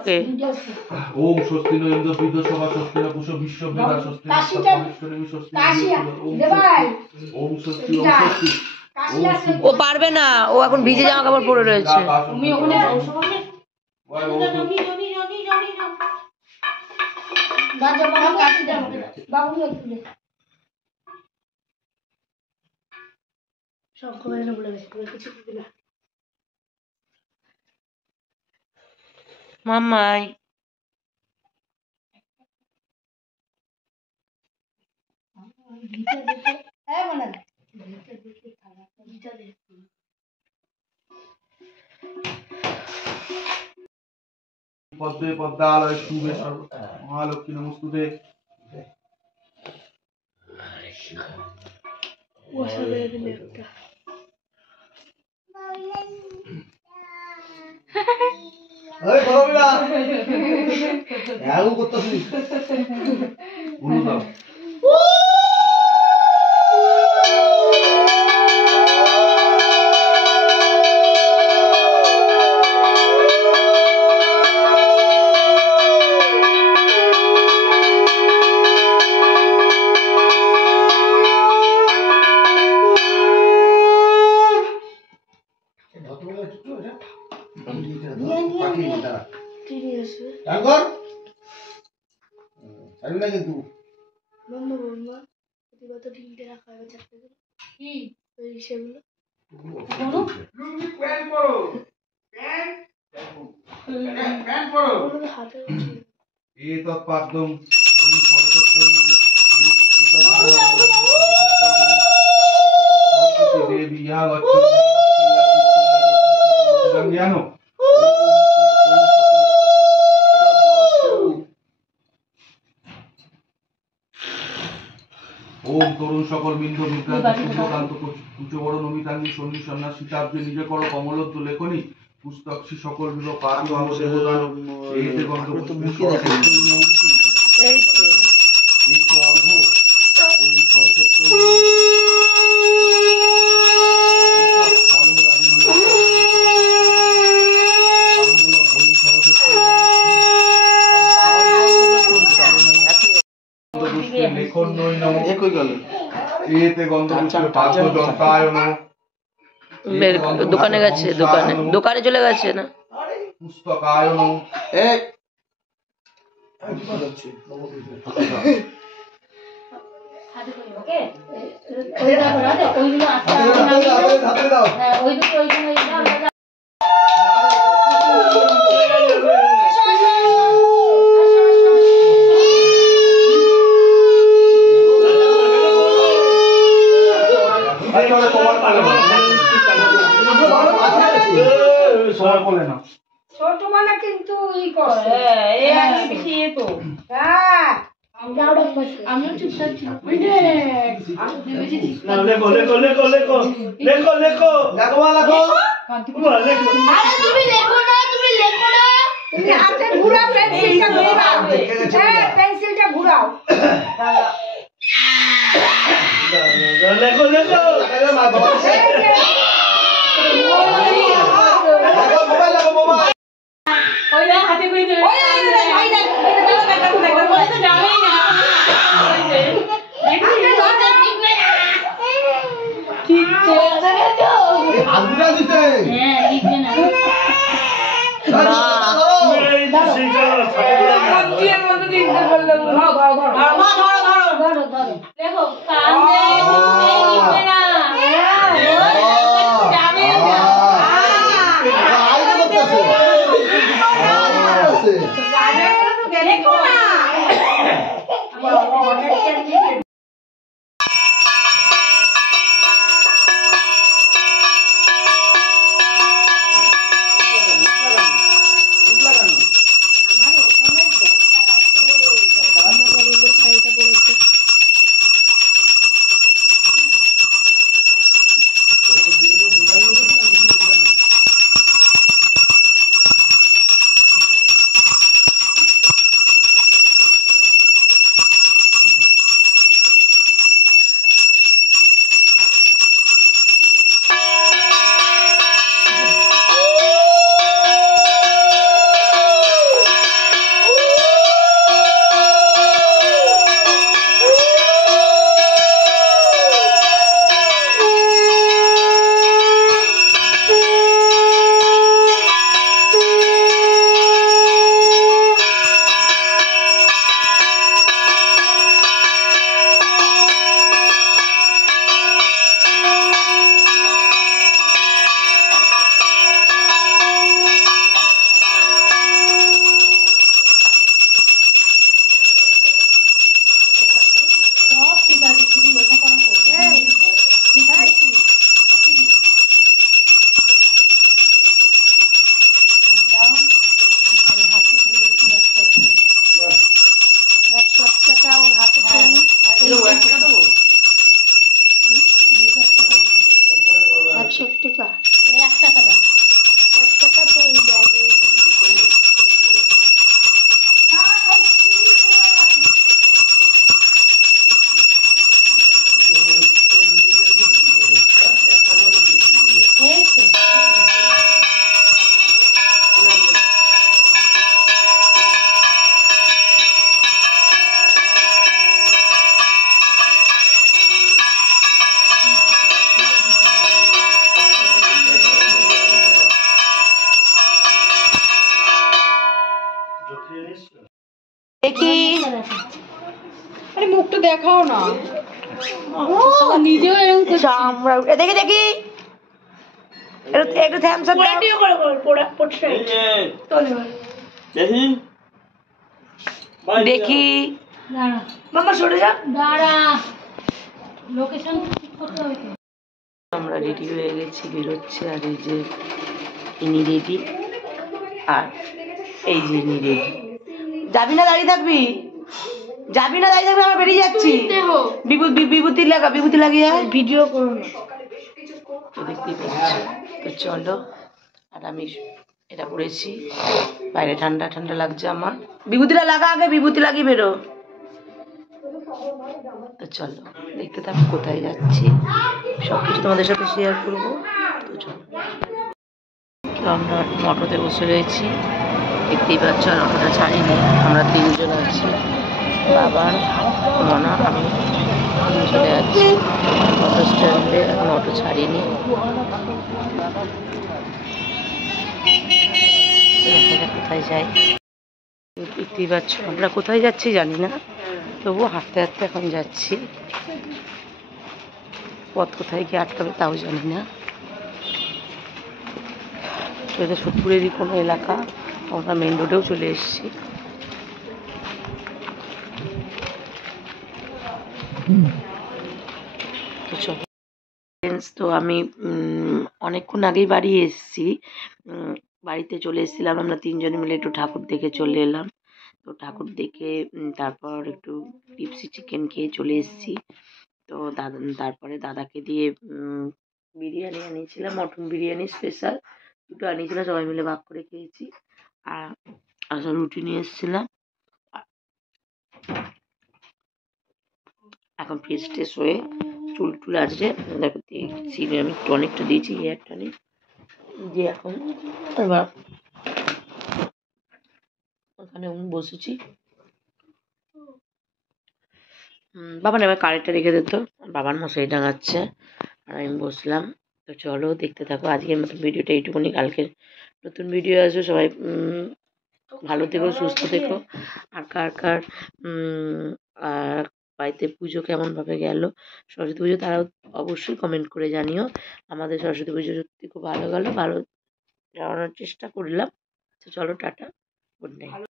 ওকে। ওম স্বস্তি ন ইন্দ্র বিদ্যসভা স্বস্তি ন পুষ বিশ্ববেদা স্বস্তি ন সপ্তমেশ্বরী স্বস্তি ওম স্বস্তি ওম স্বস্তি। ও পারবে না, ও এখন ভিজে জামা কাপড় পরে রয়েছে। তুমি ওখানে সব খবর বলে গেছে, কিছু দিবি না। মাম্মাই পদ্মে পদ্মালয় শুভে মহালক্ষ্মী নমস্তুতে। ওম তরুণ সকল বিন্দু বিক্রান্ত সূর্যকান্ত কুচবড় নমিতাঙ্গী সন্নি সন্ন্যাস সীতাব্দে নিজে করো কমলোদ্দ লেখনী পুস্তক শ্রী সকল বিভ পাঠ দেবদান এইতে গন্ধ এই তো এই তো অর্ঘ ওই সরস্বতী দোকানে গেছে, দোকানে চলে গেছে না পুস্তকায়ন ছোট মানে কিন্তু ই করছে আমিও ঠিকঠাক ছিল। পেন্সিলটা ঘুরাও দেখি আরে মুখটা দেখাও না নিজেও এরকম চামড়া দেখি দেখি একটু থ্যামস আপ দাও দেখি মামা সরে যা দাঁড়া লোকেশন ঠিক করতে হবে তো। আমরা রেডি হয়ে গেছি বেরোচ্ছে আর এই যে ইনি রেডি আর এই যে ইনি রেডি যাবি না দাঁড়িয়ে থাকবি যাবি না দাঁড়িয়ে থাকবি আমরা বেরিয়ে যাচ্ছি বিভূতি লাগিয়ে ভিডিও করো না তো দেখতেই পাচ্ছি তো চলো আর আমি এটা পরেছি বাইরে ঠান্ডা ঠান্ডা লাগছে আমার বিভূতিটা লাগা আগে বিভূতি লাগিয়ে বেরো তো চলো দেখতে থাকো কোথায় যাচ্ছি সবকিছু তোমাদের সাথে শেয়ার করবো তো চলো তো আমরা অটোতে বসে রয়েছি দেখতেই পাচ্ছ আর অটোটা ছাড়িনি আমরা তিনজন আছি বাবা মনা আমি চলে যাচ্ছি অটো স্ট্যান্ডে এখন অটো ছাড়িনি কোথায় যাই দেখতেই পাচ্ছ আমরা কোথায় যাচ্ছি জানি না তবুও হাঁটতে হাঁটতে এখন যাচ্ছি পথ কোথায় গিয়ে আটকাবে তাও জানি না তো এটা সোদপুরেরই কোনো এলাকা আমরা মেন রোডেও চলে এসেছি তো চলো তো আমি অনেকক্ষণ আগেই বাড়ি এসেছি বাড়িতে চলে এসেছিলাম আমরা তিনজনে মিলে একটু ঠাকুর দেখে চলে এলাম তো ঠাকুর দেখে তারপর একটু টিপসি চিকেন খেয়ে চলে এসেছি তো তারপরে দাদাকে দিয়ে বিরিয়ানি আনিয়েছিলাম মটন বিরিয়ানি স্পেশাল দুটো আনিয়েছিলাম সবাই মিলে ভাগ করে খেয়েছি আর আসলে রুটি নিয়ে এসেছিলাম এখন ফ্রেশ ট্রেশ হয়ে চুল টুল আসছে দেখো দিয়েছি আমি টনিকটা দিয়েছি হেয়ার টনিক দিয়ে এখন এবার ওখানে বসেছি বাবা না এবার কারেন্টটা রেখে দিত বাবার মশাই টাঙাচ্ছে আর আমি বসলাম তো চলো দেখতে থাকো আজকের মতো ভিডিওটা এইটুকুনি কালকের নতুন ভিডিও আসবে সবাই ভালো থেকো সুস্থ থেকো আর কার কার আর বাড়িতে পুজো কেমনভাবে গেল সরস্বতী পুজো তারাও অবশ্যই কমেন্ট করে জানিও আমাদের সরস্বতী পুজো সত্যি খুব ভালো গেল ভালো যাওয়ানোর চেষ্টা করলাম তো চলো টাটা গুড নাইট